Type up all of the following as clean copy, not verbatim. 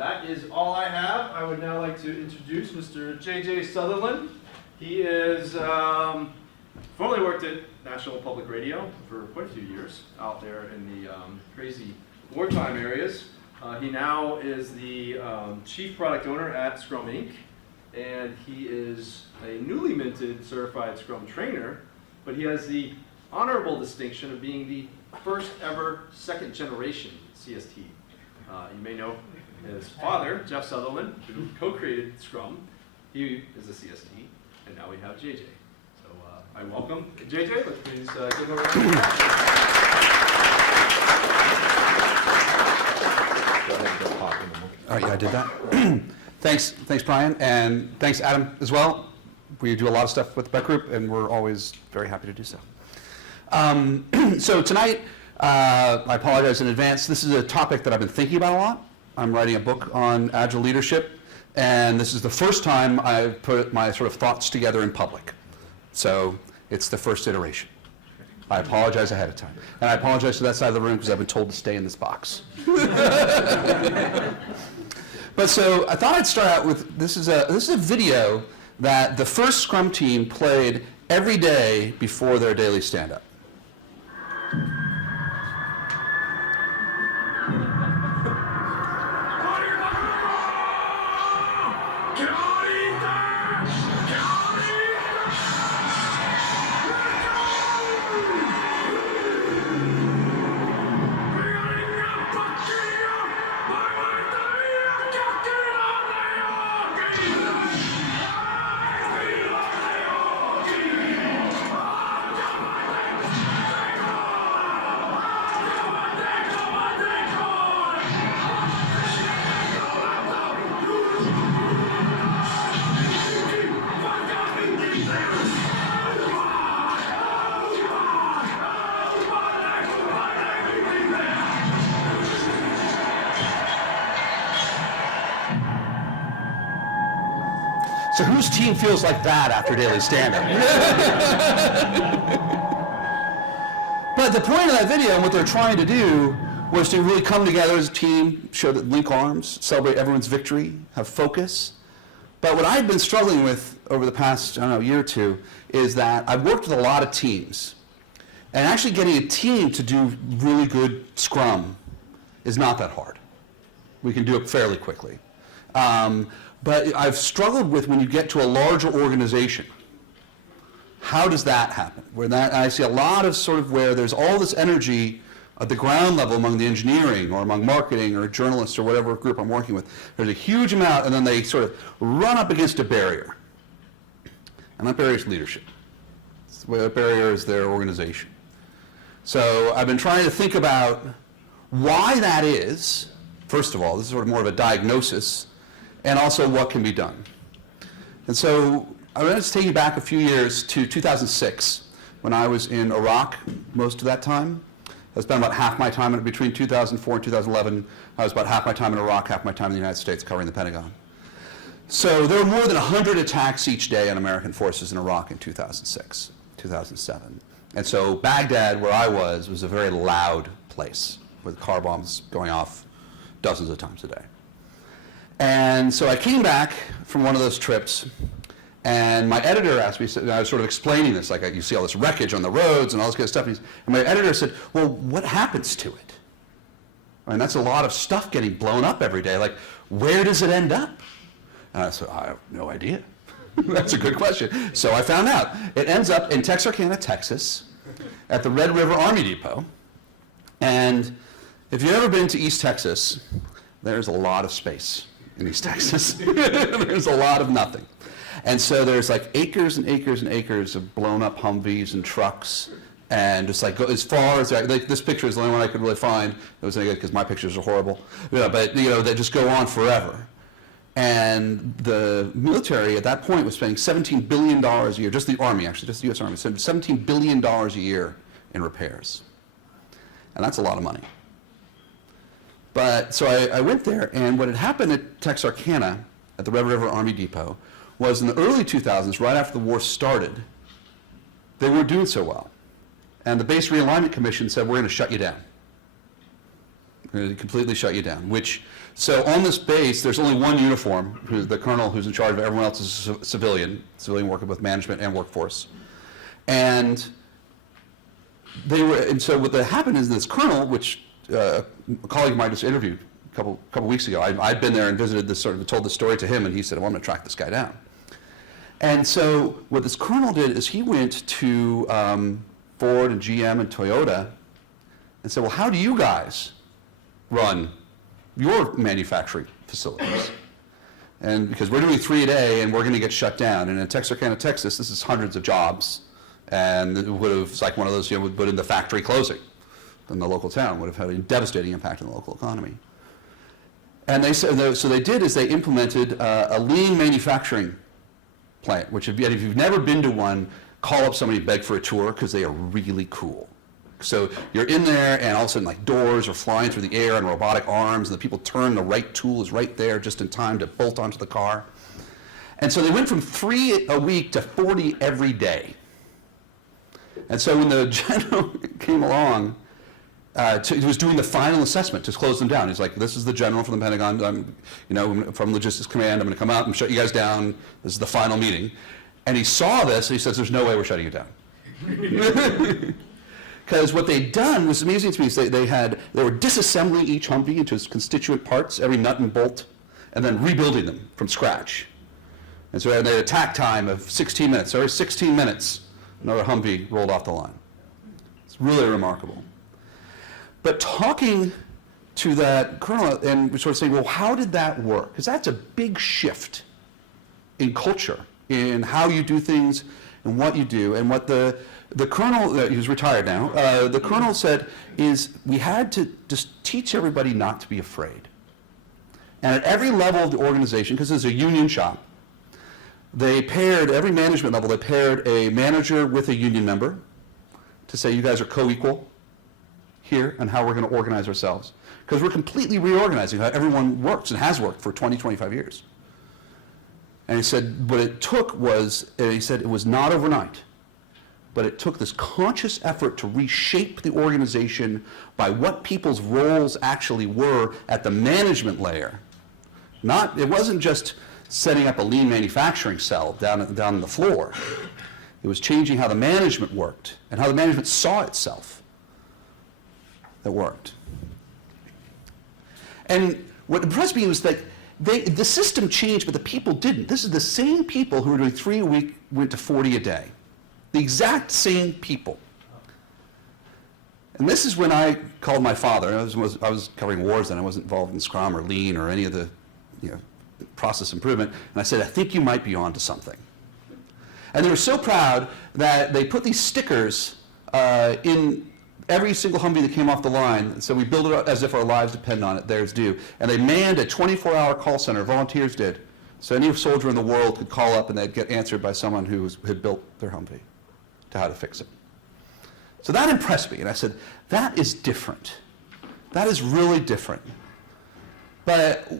that is all I have. I would now like to introduce Mr. JJ Sutherland. He is formerly worked at National Public Radio for quite a few years out there in the crazy wartime areas. He now is the Chief Product Owner at Scrum Inc. And he is a newly minted certified Scrum trainer, but he has the honorable distinction of being the first ever second generation CST. You may know his father, Jeff Sutherland, who co-created Scrum. He is a CST, and now we have JJ. So I welcome JJ. Let's please give him a round of applause. All right, yeah, I did that. Thanks, Brian, and thanks, Adam, as well. We do a lot of stuff with the Beck Group, and we're always very happy to do so. So tonight, I apologize in advance. This is a topic that I've been thinking about a lot. I'm writing a book on Agile leadership, and this is the first time I've put my sort of thoughts together in public. So it's the first iteration. I apologize ahead of time. And I apologize to that side of the room because I've been told to stay in this box. But so I thought I'd start out with, this is a video that the first Scrum team played every day before their daily stand-up. So whose team feels like that after daily stand-up? But the point of that video and what they're trying to do was to really come together as a team, show that link arms, celebrate everyone's victory, have focus. But what I've been struggling with over the past, year or two is that I've worked with a lot of teams. And actually getting a team to do really good Scrum is not that hard. We can do it fairly quickly. But I've struggled with when you get to a larger organization. How does that happen? I see a lot of sort of where there's all this energy at the ground level among the engineering or among marketing or journalists or whatever group I'm working with. There's a huge amount, and then they sort of run up against a barrier. And that barrier is leadership. The barrier is their organization. So I've been trying to think about why that is. First of all, this is sort of more of a diagnosis, and also what can be done. And so I want to take you back a few years to 2006, when I was in Iraq most of that time. I spent about half my time between 2004 and 2011. I was about half my time in Iraq, half my time in the United States covering the Pentagon. So there were more than 100 attacks each day on American forces in Iraq in 2006, 2007. And so Baghdad, where I was a very loud place with car bombs going off dozens of times a day. And so I came back from one of those trips, and my editor asked me, I was sort of explaining this, like you see all this wreckage on the roads and all this kind of stuff, and my editor said, well, what happens to it? I mean, that's a lot of stuff getting blown up every day. Like, where does it end up? And I said, I have no idea. That's a good question. So I found out. It ends up in Texarkana, Texas, at the Red River Army Depot. And if you've ever been to East Texas, there's a lot of space in East Texas. There's a lot of nothing. And so there's like acres and acres and acres of blown up Humvees and trucks, and just like go as far as, like this picture is the only one I could really find. It was any good because my pictures are horrible. But they just go on forever. And the military at that point was spending $17 billion a year, just the Army actually, just the US Army, $17 billion a year in repairs. And that's a lot of money. But so I went there, and what had happened at Texarkana, at the Red River Army Depot, was in the early 2000s, right after the war started, they weren't doing so well. And the Base Realignment Commission said, we're going to shut you down. We're going to completely shut you down, which So on this base, there's only one uniform, the colonel who's in charge of it. Everyone else is a civilian working with management and workforce. And so what happened is this colonel, which a colleague of mine just interviewed a couple weeks ago. I'd been there and visited this, told the story to him, and he said, well, I'm going to track this guy down. And so what this colonel did is he went to Ford and GM and Toyota and said, well, how do you guys run your manufacturing facilities? And because we're doing 3 a day and we're going to get shut down. And in Texarkana, Texas, this is hundreds of jobs. And it would have, it's like one of those, would put in the factory closing in the local town, would have had a devastating impact on the local economy. And they said, so they did is they implemented a lean manufacturing plant, which if you've never been to one, call up somebody, beg for a tour, because they are really cool. So you're in there, and all of a sudden, like, doors are flying through the air and robotic arms, and the people turn, the right tool is right there just in time to bolt onto the car. And so they went from 3 a week to 40 every day. And so when the general came along, he was doing the final assessment to close them down. He's like, this is the general from the Pentagon, from Logistics Command, I'm going to come out and shut you guys down. This is the final meeting. And he saw this, and he says, there's no way we're shutting you down. Because what they'd done was amazing to me. Is they were disassembling each Humvee into its constituent parts, every nut and bolt, and then rebuilding them from scratch. And so they had a tack time of 16 minutes. So every 16 minutes, another Humvee rolled off the line. It's really remarkable. But talking to that colonel and sort of saying, well, how did that work? Because that's a big shift in culture, in how you do things and what you do. And what the colonel, who's retired now, the colonel said is we had to just teach everybody not to be afraid. And at every level of the organization, because it's a union shop, they paired, every management level, they paired a manager with a union member to say, you guys are co-equal here and how we're going to organize ourselves. Because we're completely reorganizing how everyone works and has worked for 20, 25 years. And he said what it took was, he said it was not overnight, but it took this conscious effort to reshape the organization by what people's roles actually were at the management layer. It wasn't just setting up a lean manufacturing cell down on the floor. It was changing how the management worked and how the management saw itself that worked. And what impressed me was that the system changed, but the people didn't. This is the same people who were doing 3 a week went to 40 a day. The exact same people. And this is when I called my father. I was covering wars then. I wasn't involved in Scrum or Lean or any of the process improvement. And I said, I think you might be onto something. And they were so proud that they put these stickers in every single Humvee that came off the line. So we built it as if our lives depend on it. Theirs do. And they manned a 24-hour call center. Volunteers did. So any soldier in the world could call up and they'd get answered by someone who had built their Humvee to how to fix it. So that impressed me. And I said, that is different. That is really different. But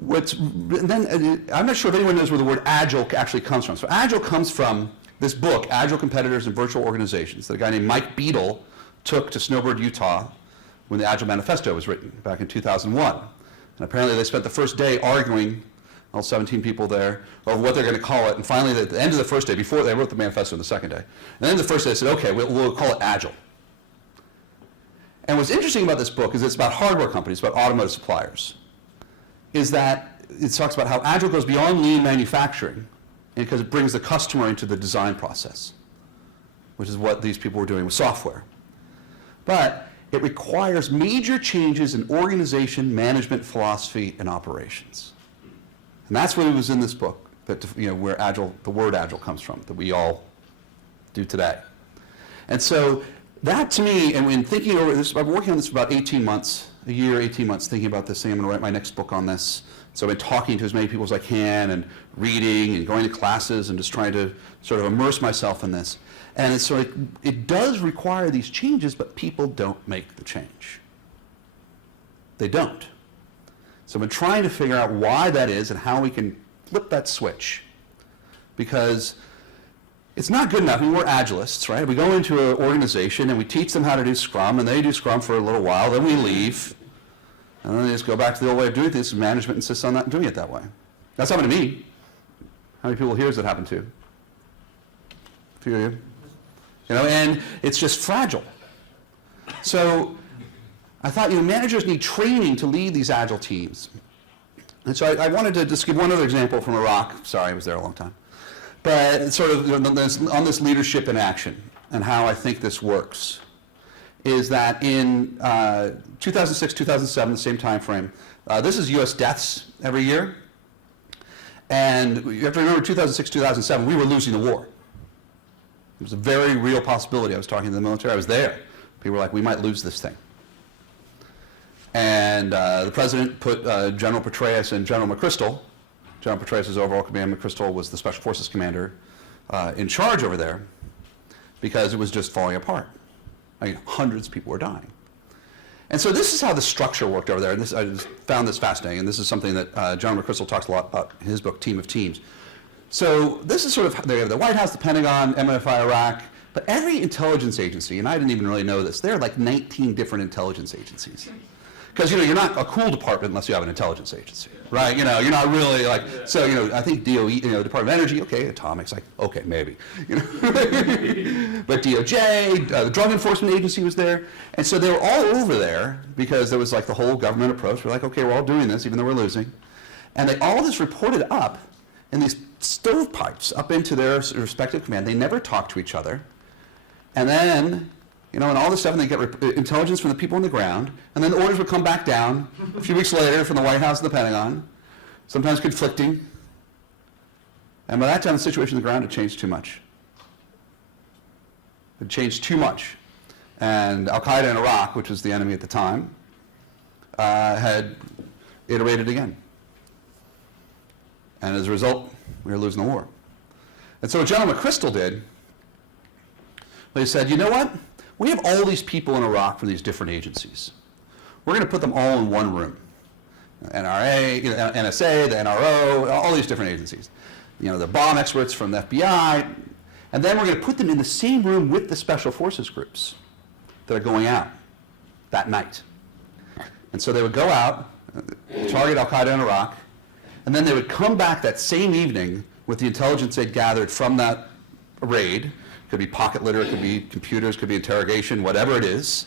I'm not sure if anyone knows where the word Agile actually comes from. So Agile comes from this book, Agile Competitors in Virtual Organizations, that a guy named Mike Beadle took to Snowbird, Utah, when the Agile Manifesto was written back in 2001. And apparently they spent the first day arguing, all 17 people there, over what they're going to call it. And finally, at the end of the first day, before they wrote the manifesto on the second day, and then the first day they said, okay, we'll call it Agile. And what's interesting about this book is it's about hardware companies, about automotive suppliers, is that it talks about how Agile goes beyond lean manufacturing, because it brings the customer into the design process, which is what these people were doing with software. But it requires major changes in organization, management, philosophy, and operations. And that's what it was in this book, that where Agile, the word Agile comes from, that we all do today. And so that to me, and when thinking over this, I've been working on this for about 18 months, a year, 18 months, thinking about this thing. I'm going to write my next book on this. So I've been talking to as many people as I can and reading and going to classes and just trying to sort of immerse myself in this. And it's sort of, it does require these changes, but people don't make the change. They don't. So I've been trying to figure out why that is and how we can flip that switch. Because it's not good enough. I mean, we're agilists, right? We go into an organization and we teach them how to do Scrum, and they do Scrum for a little while, then we leave. And then they just go back to the old way of doing things. Management insists on not doing it that way. That's happened to me. How many people here has it happened to? A few of you. You know, and it's just fragile. So I thought, managers need training to lead these agile teams. And so I wanted to just give one other example from Iraq. Sorry, I was there a long time. But it's sort of on this leadership in action and how I think this works is that in 2006, 2007, the same time frame, this is U.S. deaths every year. And you have to remember 2006, 2007, we were losing the war. It was a very real possibility. I was talking to the military. I was there. People were like, we might lose this thing. And the president put General Petraeus and General McChrystal. General Petraeus was overall command. McChrystal was the Special Forces commander in charge over there because it was just falling apart. I mean, hundreds of people were dying. And so this is how the structure worked over there. And I just found this fascinating. And this is something that John McChrystal talks a lot about in his book, Team of Teams. So this is sort of, they have the White House, the Pentagon, MFI Iraq, but every intelligence agency, and I didn't even really know this, there are like 19 different intelligence agencies. Because, you're not a cool department unless you have an intelligence agency, right? You're not really like, so, I think DOE, Department of Energy, okay, atomics, like, okay, maybe. But DOJ, the Drug Enforcement Agency was there. And so they were all over there because there was like the whole government approach. We're like, okay, we're all doing this, even though we're losing. And they all just reported up in these stovepipes up into their respective command. They never talked to each other. And then, and all this stuff, and they get intelligence from the people on the ground, and then the orders would come back down a few weeks later from the White House and the Pentagon, sometimes conflicting. And by that time, the situation on the ground had changed too much. It changed too much. And Al-Qaeda in Iraq, which was the enemy at the time, had iterated again. And as a result, we were losing the war. And so what General McChrystal did, they said, you know what? We have all these people in Iraq from these different agencies. We're going to put them all in one room. NRA, NSA, the NRO, all these different agencies. The bomb experts from the FBI. And then we're going to put them in the same room with the special forces groups that are going out that night. And so they would go out, target Al-Qaeda in Iraq, and then they would come back that same evening with the intelligence they'd gathered from that raid. Could be pocket litter, it could be computers, could be interrogation, whatever it is.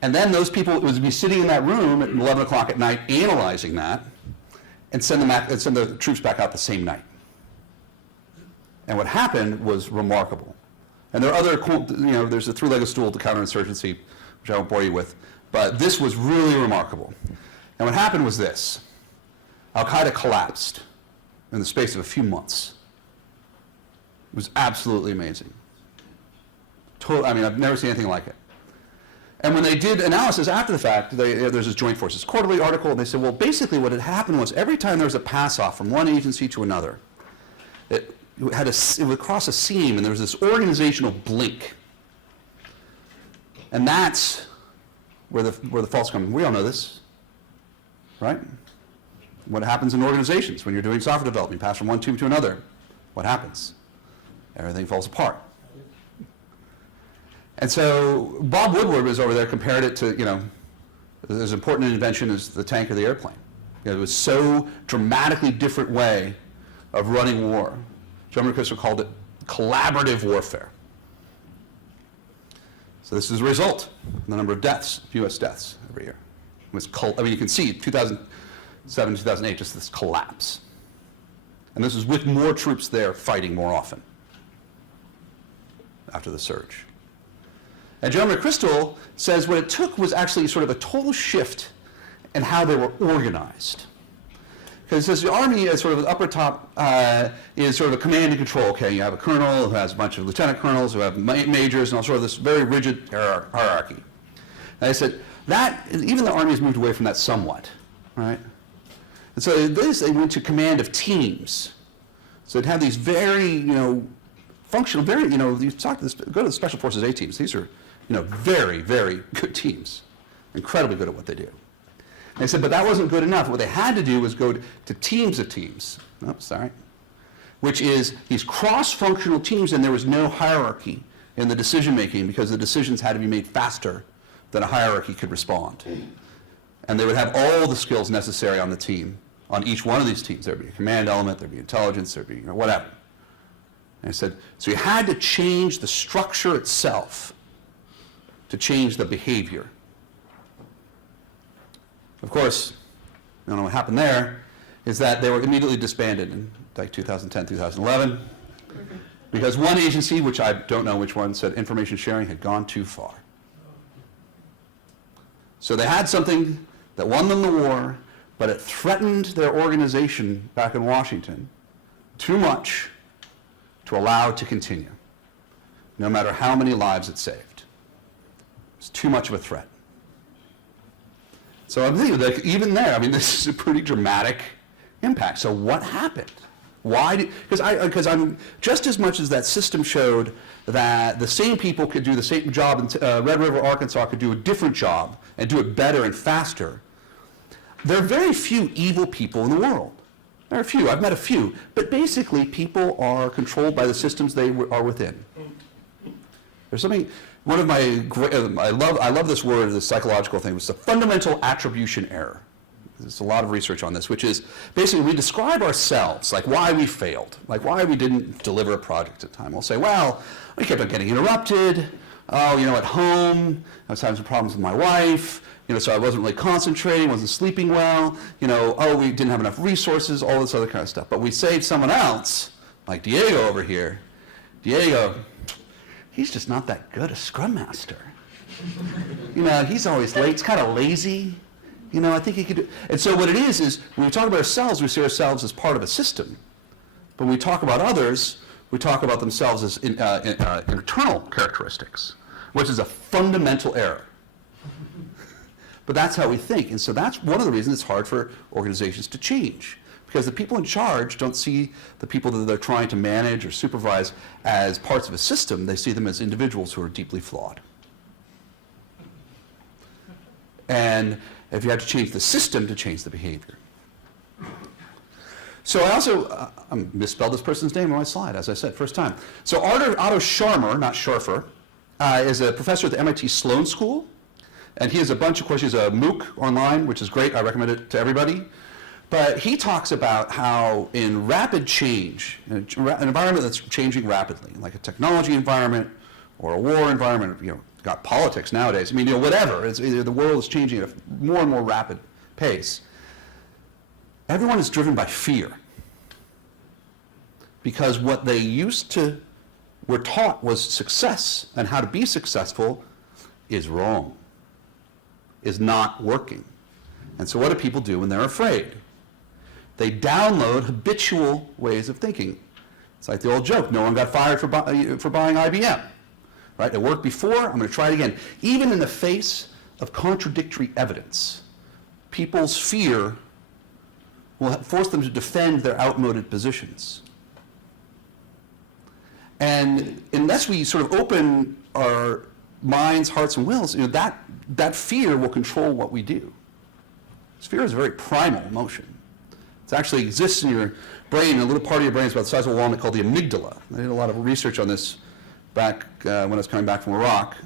And then those people would be sitting in that room at 11 o'clock at night analyzing that and send the troops back out the same night. And what happened was remarkable. And there are other cool, there's a three-legged stool to counterinsurgency, which I won't bore you with, but this was really remarkable. And what happened was this. Al-Qaeda collapsed in the space of a few months. It was absolutely amazing. I've never seen anything like it. And when they did analysis after the fact, there's this Joint Forces Quarterly article, and they said, well, basically what had happened was every time there was a pass-off from one agency to another, it would cross a seam, and there was this organizational blink. And that's where the faults come. We all know this, right? What happens in organizations when you're doing software development, you pass from one team to another, what happens? Everything falls apart. And so Bob Woodward was over there, compared it to, as important an invention as the tank or the airplane. It was so dramatically different way of running war. John McChrystal called it collaborative warfare. So this is a result of the number of deaths, U.S. deaths every year. You can see 2007, 2008, just this collapse. And this is with more troops there fighting more often after the surge. And General McChrystal says what it took was actually sort of a total shift in how they were organized. Because he says the Army is sort of the upper top, is sort of a command and control. Okay, you have a colonel who has a bunch of lieutenant colonels who have majors and all sort of this very rigid hierarchy. And I said that even the Army has moved away from that somewhat, right? And so they went to command of teams. So they'd have these very, functional, very, you talk to go to the Special Forces A teams. These are, very, very good teams, incredibly good at what they do. And they said, but that wasn't good enough. What they had to do was go to teams of teams. Oh, sorry. Which is these cross-functional teams, and there was no hierarchy in the decision-making because the decisions had to be made faster than a hierarchy could respond. And they would have all the skills necessary on the team, on each one of these teams. There'd be a command element, there'd be intelligence, there'd be whatever. And I said, so you had to change the structure itself to change the behavior. Of course, I don't know what happened there, is that they were immediately disbanded in like 2010, 2011, because one agency, which I don't know which one, said information sharing had gone too far. So they had something that won them the war, but it threatened their organization back in Washington too much to allow it to continue, no matter how many lives it saved. It's too much of a threat. So I'm thinking, like, even there, I mean, this is a pretty dramatic impact. So what happened? Why? Because I'm just as much as that system showed that the same people could do the same job in Red River, Arkansas, could do a different job and do it better and faster. There are very few evil people in the world. There are a few. I've met a few. But basically, people are controlled by the systems they are within. There's something, one of my, I love this word, this psychological thing, it's a fundamental attribution error. There's a lot of research on this, which is basically we describe ourselves, like why we failed, like why we didn't deliver a project at time. We'll say, well, we kept on getting interrupted. Oh, at home, I was having some problems with my wife. So I wasn't really concentrating, wasn't sleeping well. Oh, we didn't have enough resources, all this other kind of stuff. But we saved someone else, like Diego over here. Diego, he's just not that good a scrum master. He's always late. He's kind of lazy. I think he could do. And so what it is when we talk about ourselves, we see ourselves as part of a system. But when we talk about others, we talk about themselves as internal characteristics, which is a fundamental error. But that's how we think. And so that's one of the reasons it's hard for organizations to change. Because the people in charge don't see the people that they're trying to manage or supervise as parts of a system. They see them as individuals who are deeply flawed. And if you have to change the system to change the behavior. So I also misspelled this person's name on my slide, as I said, first time. So Otto Scharmer, not Scharfer, is a professor at the MIT Sloan School. And he has a bunch of courses. He has a MOOC online, which is great. I recommend it to everybody. But he talks about how in rapid change, in an environment that's changing rapidly, like a technology environment or a war environment, got politics nowadays. I mean, whatever. The world is changing at a more and more rapid pace. Everyone is driven by fear. Because what they were taught was success and how to be successful is wrong, is not working. And so what do people do when they're afraid? They download habitual ways of thinking. It's like the old joke, no one got fired for buying IBM. Right? It worked before, I'm going to try it again. Even in the face of contradictory evidence, people's fear will force them to defend their outmoded positions. And unless we sort of open our minds, hearts, and wills, that fear will control what we do. Fear is a very primal emotion. It actually exists in your brain, a little part of your brain is about the size of a walnut called the amygdala. I did a lot of research on this back when I was coming back from Iraq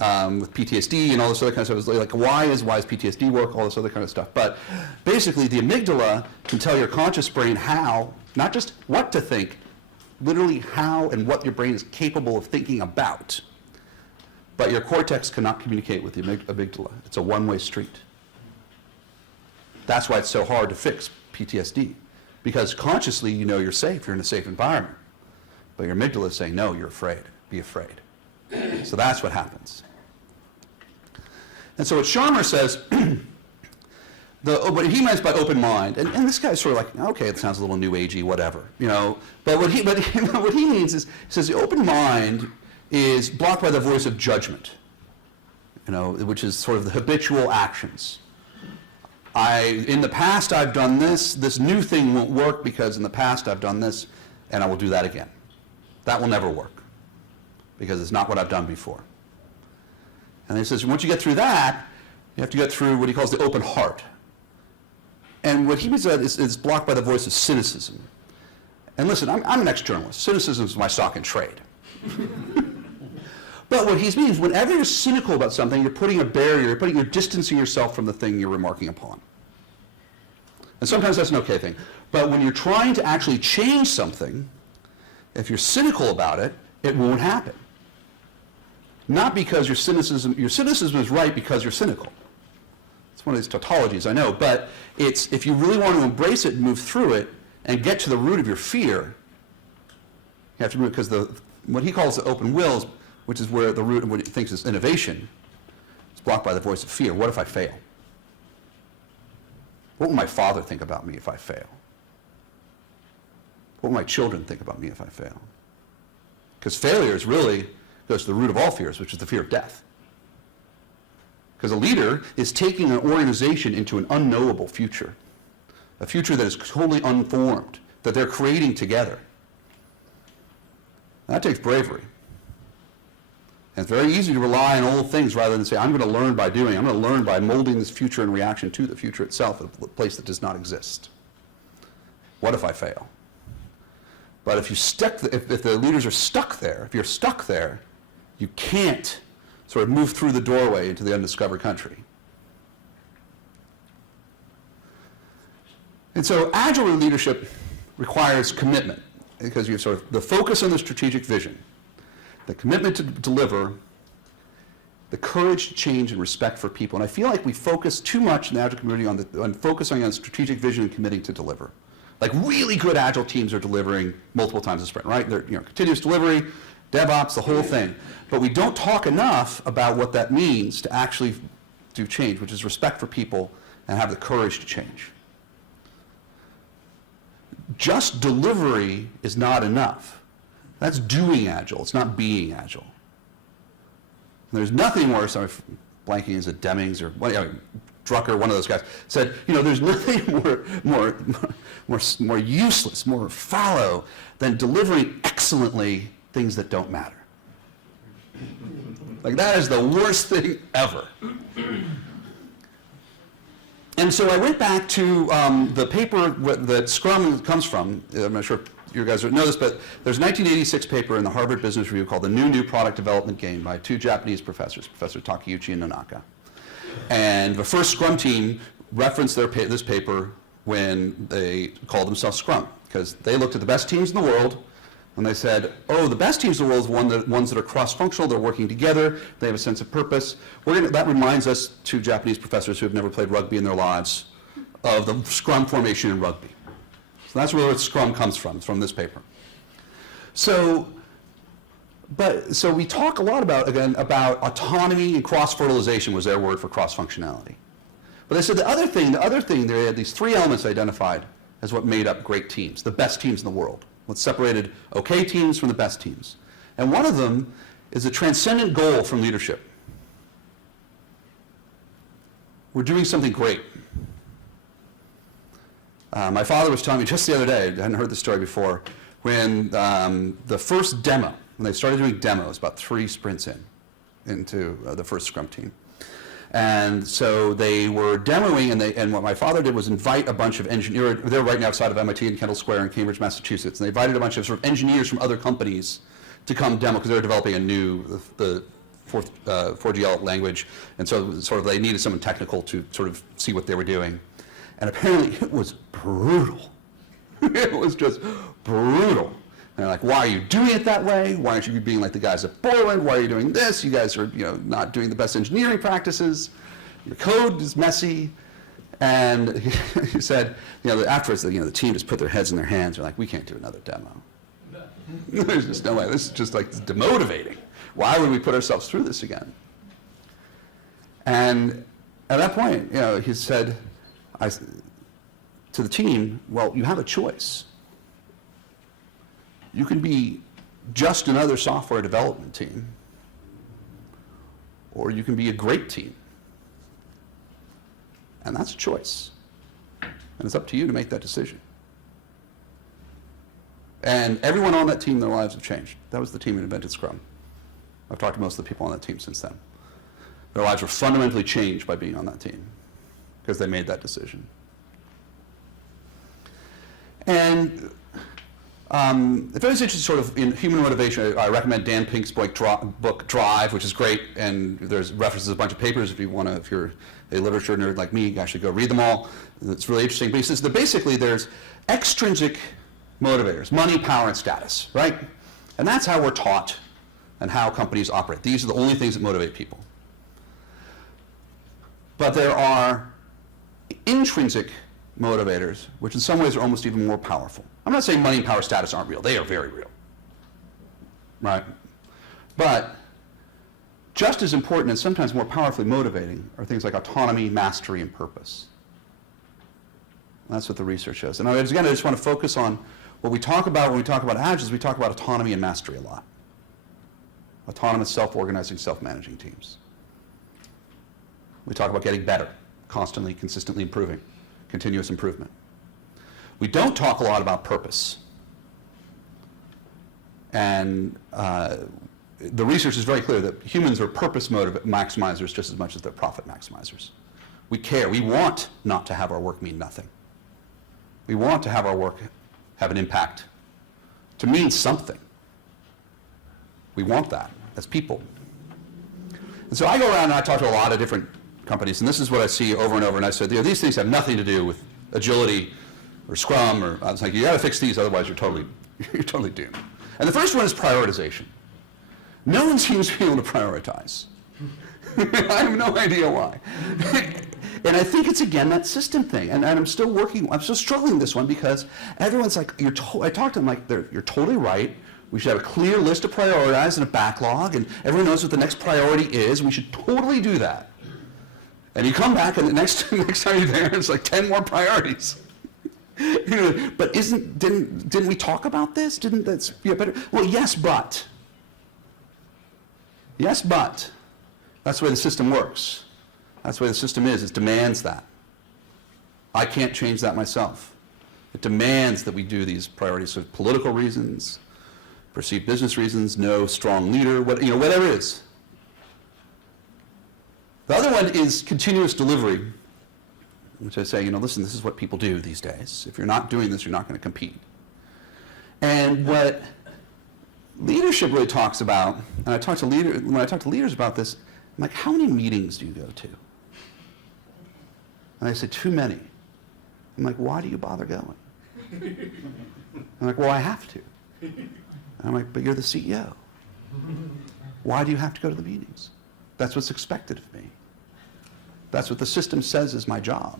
with PTSD and all this other kind of stuff. It was like, why does PTSD work, all this other kind of stuff. But basically, the amygdala can tell your conscious brain how, not just what to think, literally how and what your brain is capable of thinking about. But your cortex cannot communicate with the amygdala. It's a one-way street. That's why it's so hard to fix PTSD. Because consciously, you're safe, you're in a safe environment. But your amygdala is saying, no, you're afraid, be afraid. So that's what happens. And so what Scharmer says, what he means by open mind, and this guy's sort of like, okay, it sounds a little new agey, whatever, But what he means is, he says the open mind is blocked by the voice of judgment, which is sort of the habitual actions. In the past I've done this new thing won't work because in the past I've done this, and I will do that again. That will never work because it's not what I've done before. And he says, once you get through that, you have to get through what he calls the open heart. And what he means is blocked by the voice of cynicism. And listen, I'm an ex-journalist. Cynicism is my stock in trade. But what he's meaning is whenever you're cynical about something, you're putting a barrier, you're distancing yourself from the thing you're remarking upon. And sometimes that's an okay thing. But when you're trying to actually change something, if you're cynical about it, it won't happen. Not because your cynicism is right because you're cynical. It's one of these tautologies, I know, but it's if you really want to embrace it and move through it and get to the root of your fear, you have to move, because what he calls the open wills, which is where the root of what he thinks is innovation, is blocked by the voice of fear. What if I fail? What will my father think about me if I fail? What will my children think about me if I fail? Because failure really goes to the root of all fears, which is the fear of death. Because a leader is taking an organization into an unknowable future, a future that is totally unformed, that they're creating together. That takes bravery. And it's very easy to rely on old things rather than say, I'm going to learn by doing. I'm going to learn by molding this future in reaction to the future itself, a place that does not exist. What if I fail? But if the leaders are stuck there, if you're stuck there, you can't sort of move through the doorway into the undiscovered country. And so agile leadership requires commitment, because you have sort of the focus on the strategic vision, the commitment to deliver, the courage to change, and respect for people. And I feel like we focus too much in the agile community on focusing on strategic vision and committing to deliver. Like really good agile teams are delivering multiple times a sprint, right? They're continuous delivery, DevOps, the whole thing. But we don't talk enough about what that means to actually do change, which is respect for people and have the courage to change. Just delivery is not enough. That's doing agile. It's not being agile. And there's nothing worse. I'm blanking, is it Demings or Drucker, one of those guys, said, there's nothing more useless, more fallow than delivering excellently things that don't matter. Like that is the worst thing ever. And so I went back to the paper that Scrum comes from. I'm not sure if you guys know this, but there's a 1986 paper in the Harvard Business Review called The New Product Development Game by two Japanese professors, Professor Takeuchi and Nonaka. And the first Scrum team referenced this paper when they called themselves Scrum, because they looked at the best teams in the world and they said, oh, the best teams in the world are the ones that are cross-functional, they're working together, they have a sense of purpose. That reminds us, two Japanese professors who have never played rugby in their lives, of the Scrum formation in rugby. So that's where Scrum comes from. It's from this paper. So we talk a lot about autonomy and cross-fertilization was their word for cross-functionality. But they said the other thing, they had these three elements identified as what made up great teams, the best teams in the world. What separated okay teams from the best teams. And one of them is a transcendent goal from leadership. We're doing something great. My father was telling me just the other day, I hadn't heard this story before, when the first demo, when they started doing demos about 3 sprints into the first Scrum team. And so they were demoing, and what my father did was invite a bunch of engineers. They're right outside of MIT in Kendall Square in Cambridge, Massachusetts. And they invited a bunch of sort of engineers from other companies to come demo, because they were developing the 4GL language. And so sort of they needed someone technical to sort of see what they were doing. And apparently it was brutal. It was just brutal. And they're like, why are you doing it that way? Why aren't you being like the guys at Borland? Why are you doing this? You guys are not doing the best engineering practices. Your code is messy. And he said, afterwards, the team just put their heads in their hands. They're like, we can't do another demo. There's just no way. This is just like demotivating. Why would we put ourselves through this again? And at that point, he said to the team, well, you have a choice. You can be just another software development team, or you can be a great team. And that's a choice. And it's up to you to make that decision. And everyone on that team, their lives have changed. That was the team that invented Scrum. I've talked to most of the people on that team since then. Their lives were fundamentally changed by being on that team, because they made that decision. And If anyone's interested sort of in human motivation, I recommend Dan Pink's book Drive, which is great, and there's references a bunch of papers if you're a literature nerd like me, you actually go read them all. It's really interesting. But he says that basically there's extrinsic motivators, money, power, and status, right? And that's how we're taught and how companies operate. These are the only things that motivate people. But there are intrinsic motivators, which in some ways are almost even more powerful. I'm not saying money, power, status aren't real. They are very real, right? But just as important and sometimes more powerfully motivating are things like autonomy, mastery, and purpose. That's what the research shows. And again, I just want to focus on what we talk about when we talk about Agile. We talk about autonomy and mastery a lot. Autonomous, self-organizing, self-managing teams. We talk about getting better, constantly, consistently improving, continuous improvement. We don't talk a lot about purpose. And the research is very clear that humans are purpose maximizers just as much as they're profit maximizers. We care. We want not to have our work mean nothing. We want to have our work have an impact, to mean something. We want that as people. And so I go around and I talk to a lot of different companies, and this is what I see over and over, and I said, these things have nothing to do with agility or Scrum, or I was like, you got to fix these, otherwise you're totally doomed. And the first one is prioritization. No one seems to be able to prioritize. I have no idea why. And I think it's, again, that system thing. And I'm still struggling with this one because everyone's like, I talk to them like, you're totally right. We should have a clear list to prioritize and a backlog, and everyone knows what the next priority is. We should totally do that. And you come back, and the next time you're there, it's like 10 more priorities. But didn't we talk about this? Didn't that be a better? Well, yes, but. Yes, but. That's the way the system works. That's the way the system is. It demands that. I can't change that myself. It demands that we do these priorities for political reasons, perceived business reasons, no strong leader, whatever it is. The other one is continuous delivery, which I say, listen, this is what people do these days. If you're not doing this, you're not going to compete. And what leadership really talks about, and when I talk to leaders about this, I'm like, how many meetings do you go to? And they say, too many. I'm like, why do you bother going? I'm like, well, I have to. And I'm like, but you're the CEO. Why do you have to go to the meetings? That's what's expected of me. That's what the system says is my job.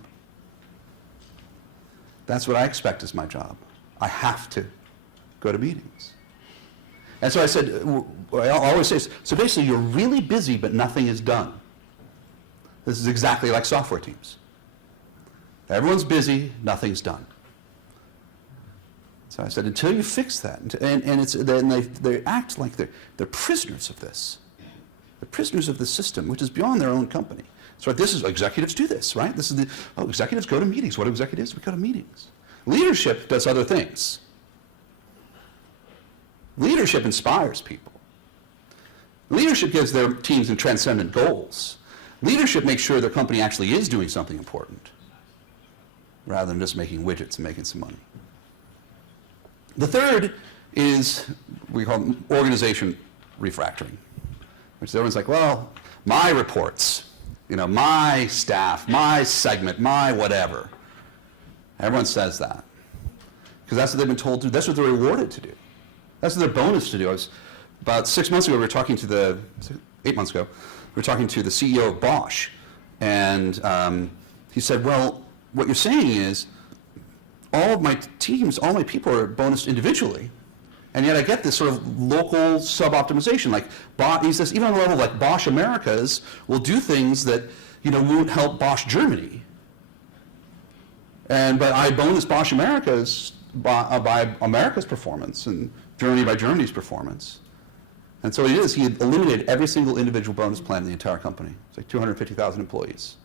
That's what I expect is my job. I have to go to meetings. And so I said, I always say, so basically you're really busy, but nothing is done. This is exactly like software teams. Everyone's busy, nothing's done. So I said, until you fix that, then they act like they're prisoners of this. They're prisoners of the system, which is beyond their own company. So this is, executives do this, right? This is executives go to meetings. What do executives? We go to meetings. Leadership does other things. Leadership inspires people. Leadership gives their teams transcendent goals. Leadership makes sure their company actually is doing something important, rather than just making widgets and making some money. The third is we call organization refactoring, which everyone's like, well, my reports, my staff, my segment, my whatever. Everyone says that because that's what they've been told to do. That's what they're rewarded to do. That's what their bonus to do. About 6 months ago, 8 months ago, we were talking to the CEO of Bosch, and he said, well, what you're saying is all of my teams, all my people are bonused individually, and yet I get this sort of local sub-optimization. Like, he says, even on the level like Bosch Americas will do things that won't help Bosch Germany. But I bonus Bosch Americas by America's performance and Germany by Germany's performance. And so he had eliminated every single individual bonus plan in the entire company. It's like 250,000 employees.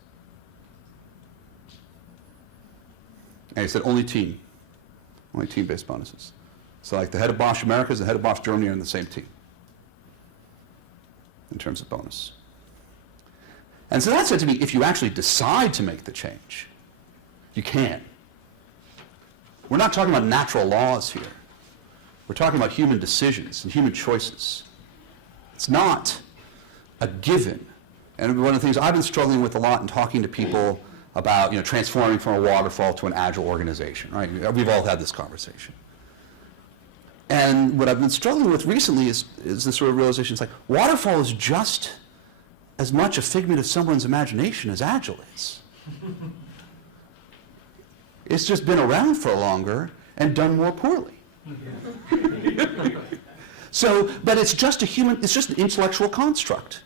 And he said only team-based bonuses. So like the head of Bosch Americas and the head of Bosch Germany are in the same team in terms of bonus. And so that said to me, if you actually decide to make the change, you can. We're not talking about natural laws here. We're talking about human decisions and human choices. It's not a given. And one of the things I've been struggling with a lot in talking to people about, transforming from a waterfall to an agile organization, right? We've all had this conversation. And what I've been struggling with recently is this sort of realization. It's like, waterfall is just as much a figment of someone's imagination as agile is. It's just been around for longer and done more poorly. So, but it's just an intellectual construct.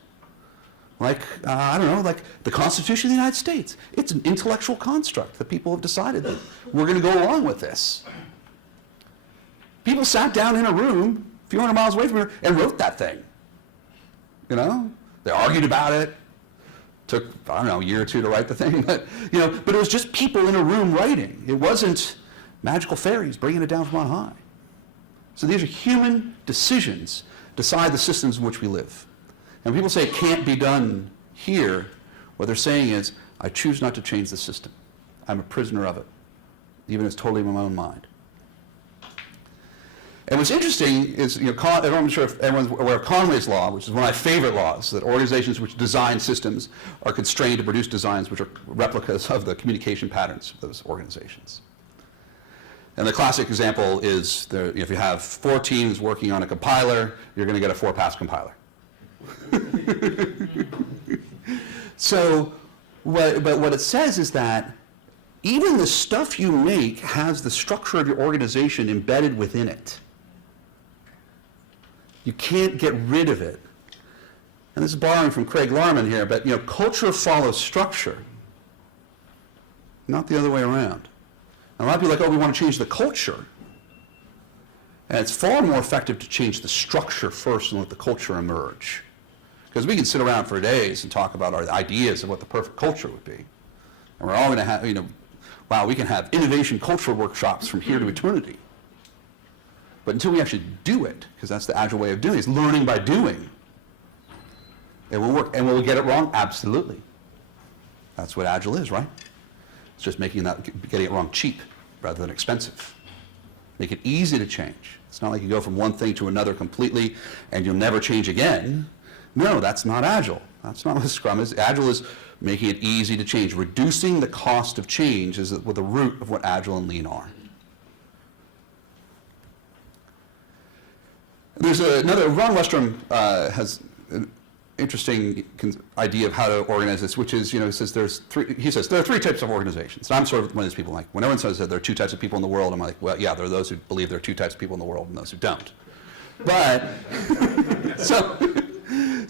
Like, like the Constitution of the United States. It's an intellectual construct that people have decided that we're going to go along with this. People sat down in a room a few hundred miles away from here and wrote that thing. They argued about it. Took, a year or two to write the thing, but it was just people in a room writing. It wasn't magical fairies bringing it down from on high. So these are human decisions decide the systems in which we live. And when people say it can't be done here, what they're saying is, I choose not to change the system. I'm a prisoner of it, even if it's totally in my own mind. And what's interesting is, I'm sure if everyone's aware of Conway's law, which is one of my favorite laws, that organizations which design systems are constrained to produce designs which are replicas of the communication patterns of those organizations. And the classic example is, if you have 4 teams working on a compiler, you're going to get a 4-pass compiler. But what it says is that even the stuff you make has the structure of your organization embedded within it. You can't get rid of it. And this is borrowing from Craig Larman here, but culture follows structure, not the other way around. And a lot of people are like, we want to change the culture. And it's far more effective to change the structure first and let the culture emerge. Because we can sit around for days and talk about our ideas of what the perfect culture would be. And we're all going to have, we can have innovation culture workshops from here to eternity. But until we actually do it, because that's the agile way of doing it, it's learning by doing, it will work. And will we get it wrong? Absolutely. That's what agile is, right? It's just getting it wrong cheap rather than expensive. Make it easy to change. It's not like you go from one thing to another completely and you'll never change again. No, that's not agile. That's not what Scrum is. Agile is making it easy to change. Reducing the cost of change is the root of what agile and lean are. There's Ron Westrom has an interesting idea of how to organize this, which is, he says there are 3 types of organizations. And I'm sort of one of those people, like, when everyone says that there are 2 types of people in the world, I'm like, well, yeah, there are those who believe there are 2 types of people in the world and those who don't. But,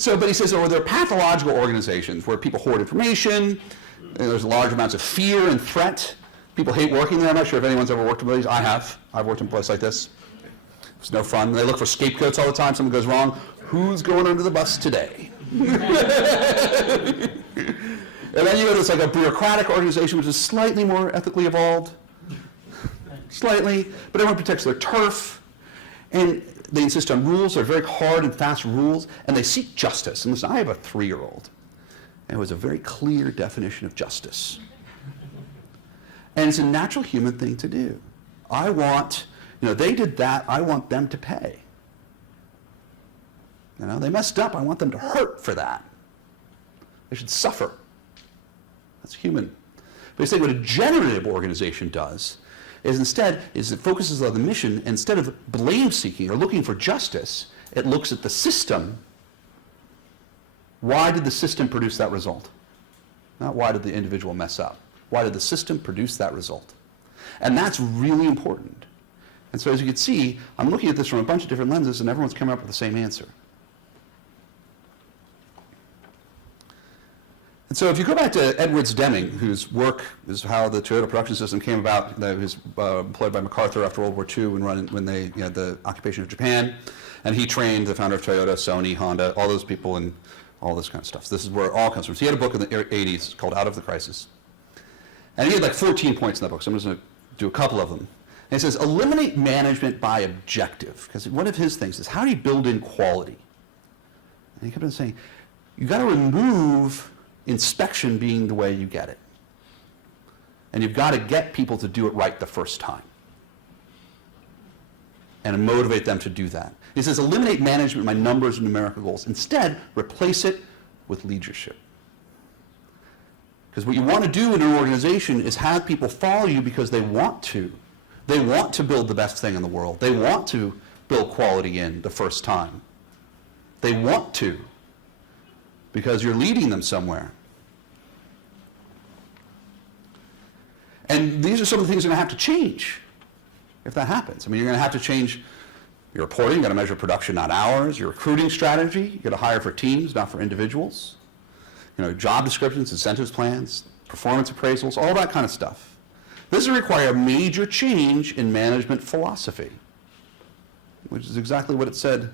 but he says, there are pathological organizations where people hoard information, and there's large amounts of fear and threat. People hate working there. I'm not sure if anyone's ever worked in these. I have. I've worked in a place like this. It's no fun. They look for scapegoats all the time. Something goes wrong. Who's going under the bus today? And then you go to this, like, a bureaucratic organization which is slightly more ethically evolved. Slightly. But everyone protects their turf. And they insist on rules. They're very hard and fast rules. And they seek justice. And listen, I have a 3-year-old. And it was a very clear definition of justice. And it's a natural human thing to do. I want... they did that, I want them to pay. They messed up, I want them to hurt for that. They should suffer. That's human. But you say what a generative organization does is it focuses on the mission, and instead of blame-seeking or looking for justice, it looks at the system. Why did the system produce that result? Not why did the individual mess up. Why did the system produce that result? And that's really important. And so as you can see, I'm looking at this from a bunch of different lenses, and everyone's coming up with the same answer. And so if you go back to Edwards Deming, whose work is how the Toyota production system came about, he was employed by MacArthur after World War II when they had the occupation of Japan, and he trained the founder of Toyota, Sony, Honda, all those people, and all this kind of stuff. So this is where it all comes from. So he had a book in the 80s called Out of the Crisis. And he had like 14 points in that book, so I'm just going to do a couple of them. And he says, eliminate management by objective. Because one of his things is, how do you build in quality? And he kept on saying, you've got to remove inspection being the way you get it. And you've got to get people to do it right the first time. and motivate them to do that. He says, eliminate management by numbers and numerical goals. Instead, replace it with leadership. Because what you want to do in an organization is have people follow you because they want to. They want to build the best thing in the world. They want to build quality in the first time. They want to, because you're leading them somewhere. And these are some of the things that are going to have to change if that happens. I mean, you're going to have to change your reporting. You've got to measure production, not hours. Your recruiting strategy. You've got to hire for teams, not for individuals. Job descriptions, incentives plans, performance appraisals, all that kind of stuff. This will require a major change in management philosophy, which is exactly what it said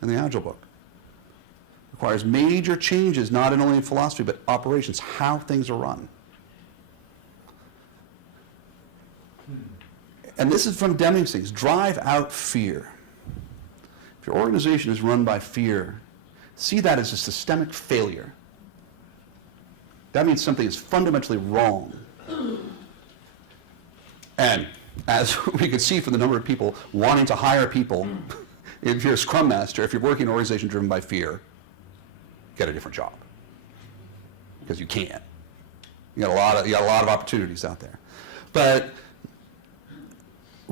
in the Agile book. It requires major changes, not only in philosophy, but operations, how things are run. And this is from Deming's things. Drive out fear. If your organization is run by fear, see that as a systemic failure. That means something is fundamentally wrong. And as we could see from the number of people wanting to hire people, if you're a Scrum Master, if you're working in an organization driven by fear, get a different job. Because you can't. You got a lot of opportunities out there. But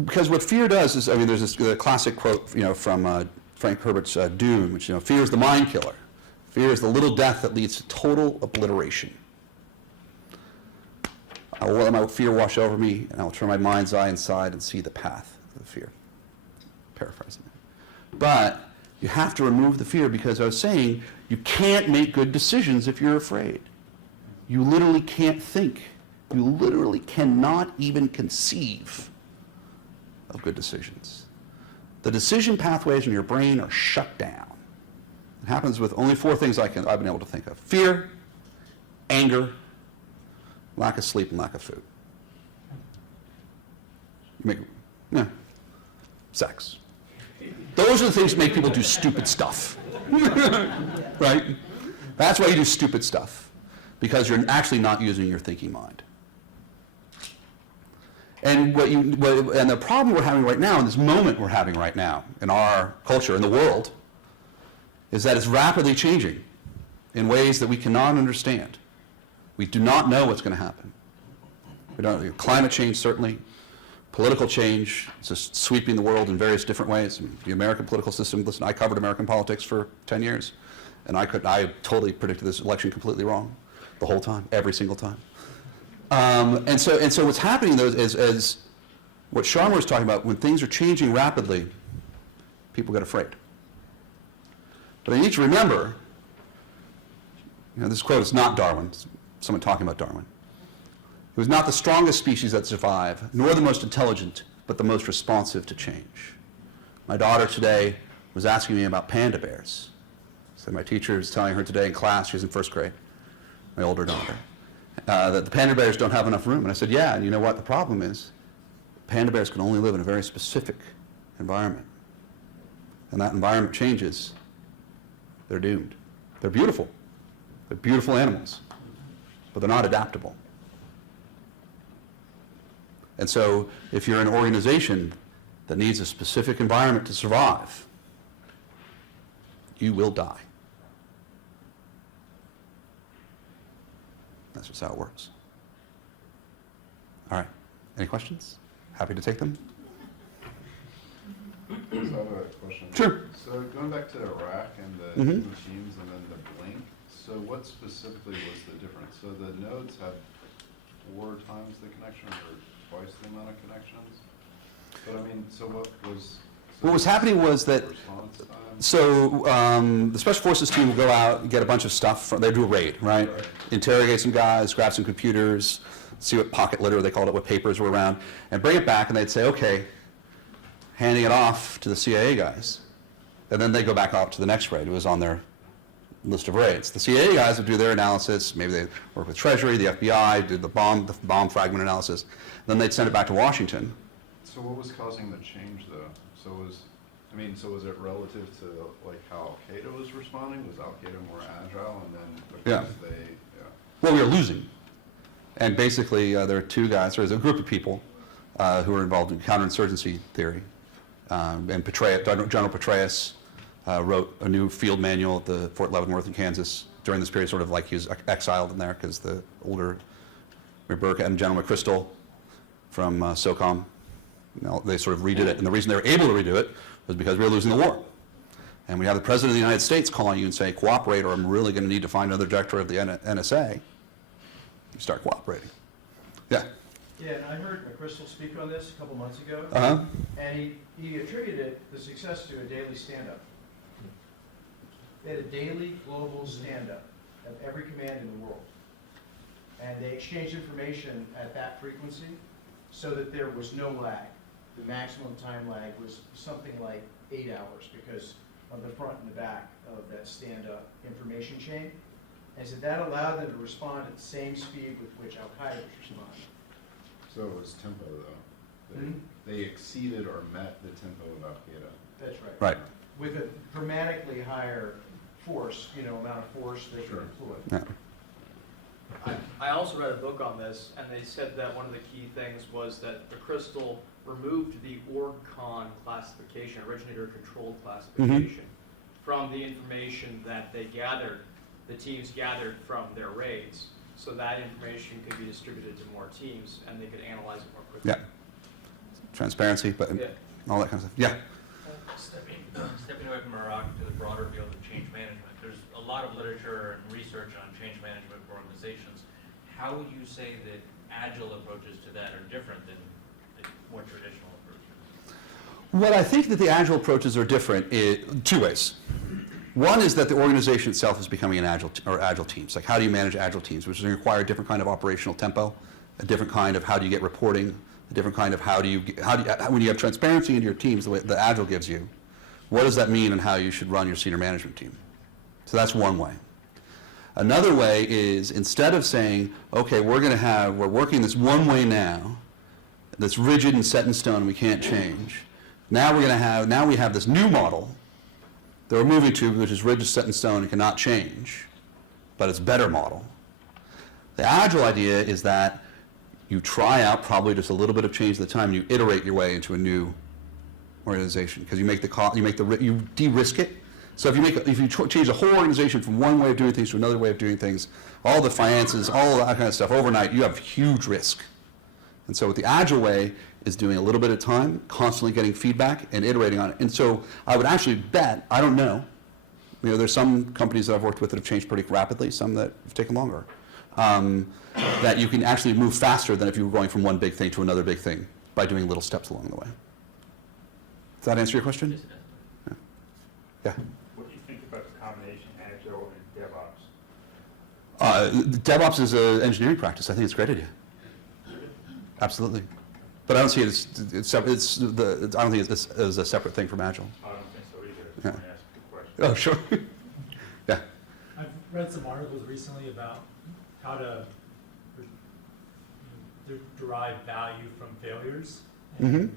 because what fear does is, there's this classic quote, from Frank Herbert's Dune, which, fear is the mind killer. Fear is the little death that leads to total obliteration. I will let my fear wash over me, and I will turn my mind's eye inside and see the path of the fear. Paraphrasing it. But you have to remove the fear, because I was saying you can't make good decisions if you're afraid. You literally can't think. You literally cannot even conceive of good decisions. The decision pathways in your brain are shut down. It happens with only 4 things I've been able to think of: fear, anger, lack of sleep, and lack of food. Sex. Those are the things that make people do stupid stuff. Right? That's why you do stupid stuff, because you're actually not using your thinking mind. And and the problem we're having right now, in this moment we're having right now, in our culture, in the world, is that it's rapidly changing in ways that we cannot understand. We do not know what's going to happen. We don't. Climate change, certainly. Political change, it's just sweeping the world in various different ways. The American political system, listen, I covered American politics for 10 years, and I totally predicted this election completely wrong the whole time, every single time. And so what's happening, though, is what Sharma was talking about. When things are changing rapidly, people get afraid. But I need to remember, this quote is not Darwin. It's someone talking about Darwin. It was not the strongest species that survived, nor the most intelligent, but the most responsive to change. My daughter today was asking me about panda bears. So my teacher was telling her today in class, she's in first grade, my older daughter, that the panda bears don't have enough room. And I said, yeah, and you know what the problem is? Panda bears can only live in a very specific environment. And that environment changes, they're doomed. They're beautiful. They're beautiful animals, but they're not adaptable. And so if you're an organization that needs a specific environment to survive, you will die. That's just how it works. All right. Any questions? Happy to take them. So I have a question. Sure. So going back to Iraq and the two machines and then the blink, so what specifically was the difference? So the nodes had 4 times the connection or twice the amount of connections? But so what was happening was that, the Special Forces team will go out and get a bunch of stuff. They do a raid, right? Interrogate some guys, grab some computers, see what pocket litter, they called it, what papers were around, and bring it back, and they'd say, okay, handing it off to the CIA guys. And then they go back off to the next raid. It was on their list of raids. The CIA guys would do their analysis. Maybe they work with Treasury, the FBI, did the bomb fragment analysis. Then they'd send it back to Washington. So what was causing the change, though? So was it relative to how Al-Qaeda was responding? Was Al-Qaeda more agile, and then because Well, we were losing, and basically there are 2 guys. There's a group of people who were involved in counterinsurgency theory, And General Petraeus wrote a new field manual at the Fort Leavenworth in Kansas during this period, sort of like he was exiled in there because the older Burke and General McChrystal from SOCOM, they sort of redid it. And the reason they were able to redo it was because we were losing the war. And we have the President of the United States calling you and saying, cooperate, or I'm really going to need to find another director of the NSA. You start cooperating. Yeah? Yeah, and I heard McChrystal speak on this a couple months ago. Uh-huh. And he attributed the success to a daily stand-up. They had a daily global stand-up of every command in the world. And they exchanged information at that frequency so that there was no lag. The maximum time lag was something like 8 hours because of the front and the back of that stand-up information chain. And so that allowed them to respond at the same speed with which Al-Qaeda was responding. So it was tempo though. Hmm? They exceeded or met the tempo of Al-Qaeda. That's right. Right. With a dramatically higher force, amount of force they could Sure. employ. Yeah. I also read a book on this, and they said that one of the key things was that the crystal removed the ORGCON classification, originator controlled classification, from the information that they gathered, the teams gathered from their raids, so that information could be distributed to more teams, and they could analyze it more quickly. Yeah. Transparency, but Yeah. all that kind of stuff. Yeah. Stepping away from Iraq to the broader field of change management, there's a lot of literature and research on change management for organizations. How would you say that agile approaches to that are different than the more traditional approaches? What I think that the agile approaches are different in two ways. One is that the organization itself is becoming an agile teams. Like, how do you manage agile teams, which is going to require a different kind of operational tempo, a different kind of how do you get reporting, a different kind of when you have transparency into your teams, the way the agile gives you, what does that mean and how you should run your senior management team? So that's one way. Another way is, instead of saying, okay, we're working this one way now, that's rigid and set in stone, we can't change. Now we have this new model that we're moving to, which is rigid, set in stone, and cannot change, but it's a better model. The agile idea is that you try out probably just a little bit of change at a time, and you iterate your way into a new organization, because you de-risk it. So if you change the whole organization from one way of doing things to another way of doing things, all the finances, all that kind of stuff overnight, you have huge risk. And so what the agile way is doing a little bit at a time, constantly getting feedback and iterating on it. And so I would actually bet, I don't know, there's some companies that I've worked with that have changed pretty rapidly, some that have taken longer, that you can actually move faster than if you were going from one big thing to another big thing by doing little steps along the way. Does that answer your question? Yeah. What do you think about the combination Agile and DevOps? DevOps is an engineering practice. I think it's a great idea. Absolutely. But I don't see it as I don't think it's as a separate thing from Agile. I don't think so either. Yeah. Let me ask you a question. Oh, sure. Yeah. I've read some articles recently about how to derive value from failures. And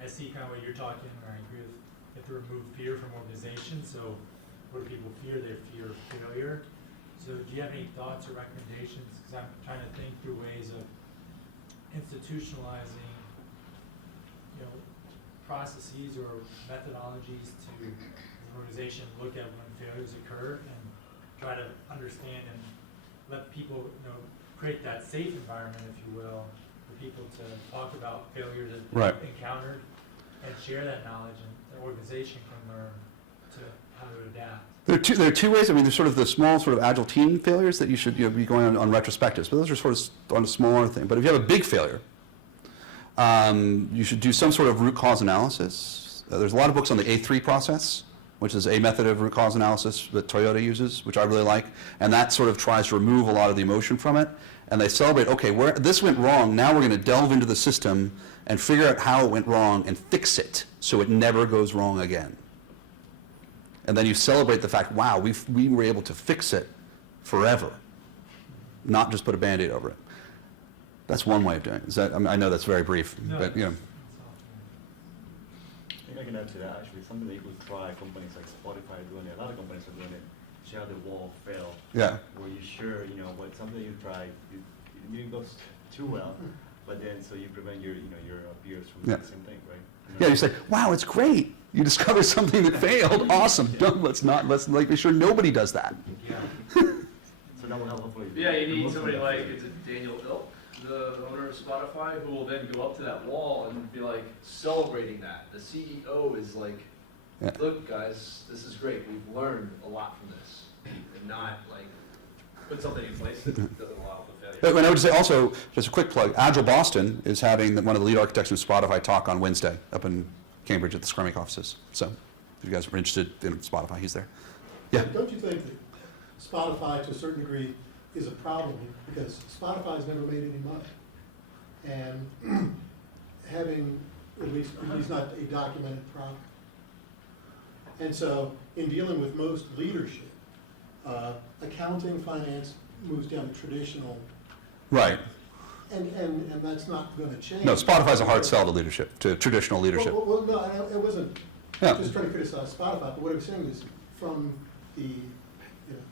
I see kind of what you're talking, or I agree with, you have to remove fear from organizations. So what do people fear? They fear failure. So do you have any thoughts or recommendations? Because I'm trying to think through ways of institutionalizing processes or methodologies to, as an organization, look at when failures occur and try to understand and let people, create that safe environment, if you will, for people to talk about failures that they've encountered and share that knowledge, and the organization can learn to how to adapt. There are two ways. I mean, there's sort of the small sort of agile team failures that you should be going on retrospectives, but those are sort of on a smaller thing. But if you have a big failure, you should do some sort of root cause analysis. There's a lot of books on the A3 process, which is a method of root cause analysis that Toyota uses, which I really like, and that sort of tries to remove a lot of the emotion from it. And they celebrate, okay, this went wrong, now we're going to delve into the system and figure out how it went wrong and fix it so it never goes wrong again. And then you celebrate the fact, wow, we were able to fix it forever, not just put a Band-Aid over it. That's one way of doing it. I know that's very brief, but that's I think I can add to that, actually. Something that you could try, companies like Spotify are doing it, a lot of companies are doing it, share the wall fail. Yeah. Where you share, what something you try, it goes too well, but then, so you prevent your, you know, your peers from Yeah. doing the same thing, right? Yeah, you say, wow, it's great. You discovered something that failed. Awesome. Don't, let's like be sure nobody does that. So that will help hopefully. Yeah, you need somebody like, is it Daniel Ilk, the owner of Spotify, who will then go up to that wall and be like celebrating that. The CEO is like, Yeah. look guys, this is great, we've learned a lot from this. And not like, put something in place that doesn't allow for failure. And I would say also, just a quick plug, Agile Boston is having one of the lead architects from Spotify talk on Wednesday up in Cambridge at the Scrumming offices. So if you guys are interested in Spotify, he's there. Yeah. Don't you think that Spotify, to a certain degree, is a problem because Spotify's never made any money, and having at least not a documented problem. And so, in dealing with most leadership, accounting, finance moves down to traditional, Right. and that's not going to change. No, Spotify's a hard sell to leadership, to traditional leadership. Well, no, it wasn't Yeah. just trying to criticize Spotify, but what I'm saying is from the,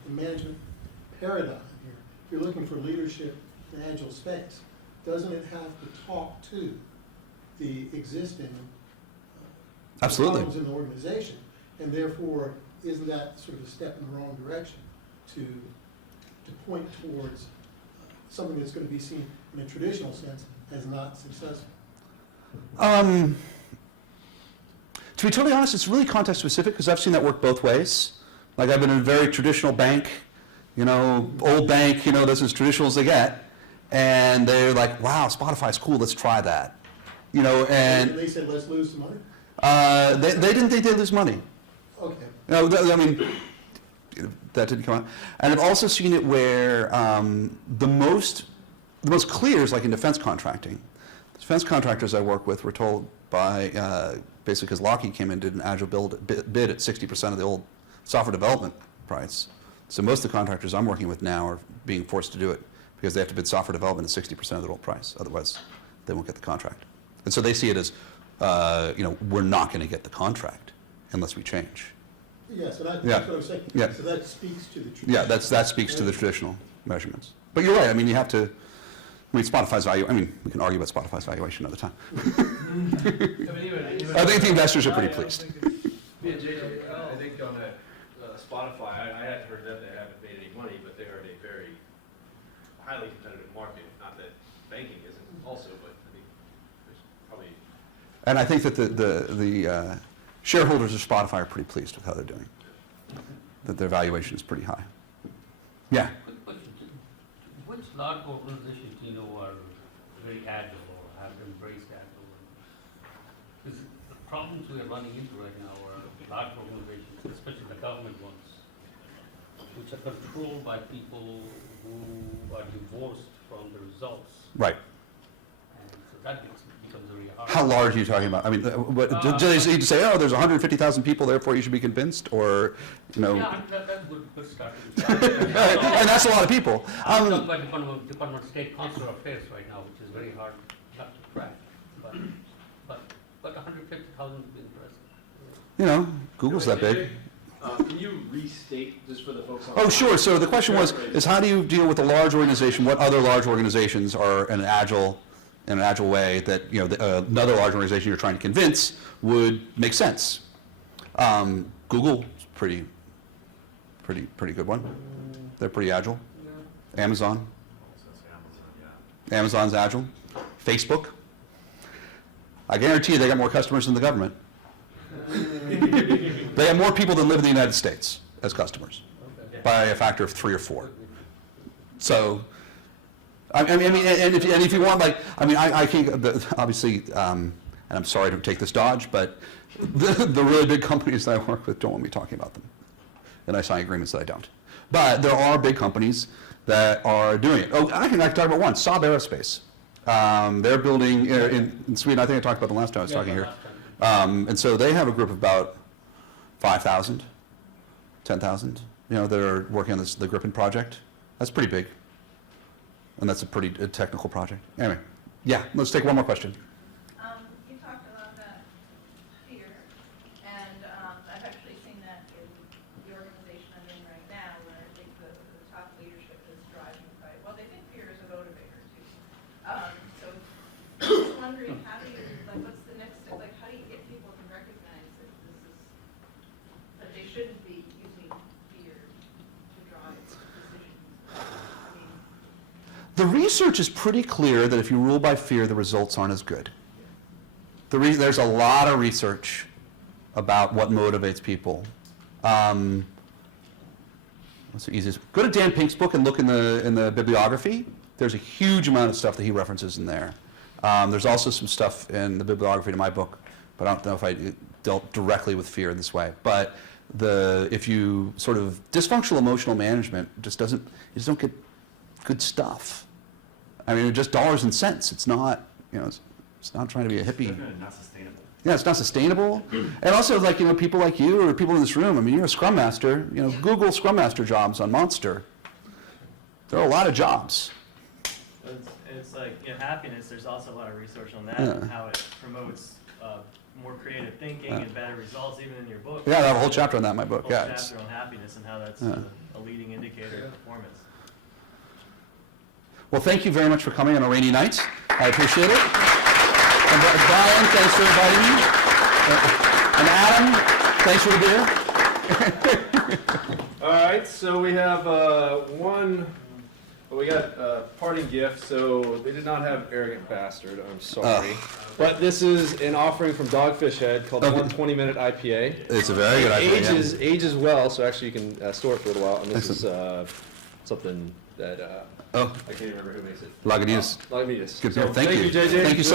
the management paradigm here, if you're looking for leadership in agile space, doesn't it have to talk to the existing Absolutely. problems in the organization? And therefore, isn't that sort of a step in the wrong direction to point towards something that's going to be seen in a traditional sense as not successful? To be totally honest, it's really context specific because I've seen that work both ways. Like I've been in a very traditional bank, old bank, that's as traditional as they get. And they're like, wow, Spotify's cool, let's try that. And they said, let's lose some money? they didn't think they'd lose money. Okay. That didn't come out. And I've also seen it where the most clear is like in defense contracting. The defense contractors I work with were told by, basically because Lockheed came in and did an Agile bid at 60% of the old software development price. So most of the contractors I'm working with now are being forced to do it because they have to bid software development at 60% of their old price. Otherwise, they won't get the contract. And so they see it as, we're not going to get the contract unless we change. Yes, and that's Yeah. what I'm saying. Yeah. So that speaks to the tradition. Yeah, that speaks to the traditional measurements. But you're right. You have to. Spotify's value. We can argue about Spotify's valuation another time. I think the investors are pretty pleased. Me and JJ, I think on that Spotify, I hadn't heard that they haven't made any money, but they are in a very highly competitive market. Not that banking isn't also, but I think there's probably. And I think that the shareholders of Spotify are pretty pleased with how they're doing. That their valuation is pretty high. Yeah. Quick question. Which large organizations are very agile or have embraced agile? Because the problems we are running into right now are large organizations, especially the government ones, which are controlled by people who are divorced from the results. Right. And so that becomes very hard. How large are you talking about? Do they need to say, oh, there's 150,000 people, therefore you should be convinced, or Yeah, that's a good start. and that's a lot of people. I'm talking about Department of State Consular Affairs right now, which is very hard not to crack. But 150,000 would be impressive. Google's that big. Can you restate just for the folks on? Oh, sure. So the question is how do you deal with a large organization? What other large organizations are in an agile way that another large organization you're trying to convince would make sense? Google is pretty good one. They're pretty agile. Amazon. Amazon's agile. Facebook. I guarantee you they got more customers than the government. They have more people that live in the United States as customers by a factor of 3 or 4. So, and if you want, I can't, obviously, and I'm sorry to take this dodge, but the really big companies that I work with don't want me talking about them. And I sign agreements that I don't. But there are big companies that are doing it. Oh, I can talk about one, Saab Aerospace. They're building in Sweden. I think I talked about the last time I was talking here. And so they have a group of about 5,000, 10,000, that are working on the Gripen project. That's pretty big. And that's a pretty technical project. Anyway, yeah, let's take one more question. You talked a lot about fear, and I've actually seen that in the organization I'm in right now, where I think the top leadership is driving by, well, they think fear is a motivator too. So wondering, how do you, like, what's the next step? Like, how do you get people to recognize that this is, that they shouldn't be using fear to drive decisions? I mean, The research is pretty clear that if you rule by fear, the results aren't as good. There's a lot of research about what motivates people. What's the easiest? Go to Dan Pink's book and look in the bibliography. There's a huge amount of stuff that he references in there. There's also some stuff in the bibliography to my book, but I don't know if I dealt directly with fear in this way. But if you sort of dysfunctional emotional management you just don't get good stuff. I mean, it's just dollars and cents. It's not, it's not trying to be a hippie. Definitely not sustainable. Yeah, it's not sustainable. And also, like, people like you or people in this room, I mean, you're a Scrum Master. Google Scrum Master jobs on Monster. There are a lot of jobs. It's like, happiness, there's also a lot of research on that, Yeah. and how it promotes more creative thinking and better results, even in your book. Yeah, I have a whole chapter on that in my book. Whole Yeah, chapter on happiness and how that's Yeah. a leading indicator of performance. Well, thank you very much for coming on a rainy night. I appreciate it. And Brian, thanks for inviting me. And Adam, thanks for the beer. All right, so we have we got a parting gift. So they did not have Arrogant Bastard, I'm sorry. But this is an offering from Dogfish Head called Okay. 120-minute IPA. It's a very good idea. It ages well, so actually you can store it for a little while. And this is something that I can't remember who makes it. Lagunitas. Lagunitas. Good So beer. Thank you. JJ. Thank you so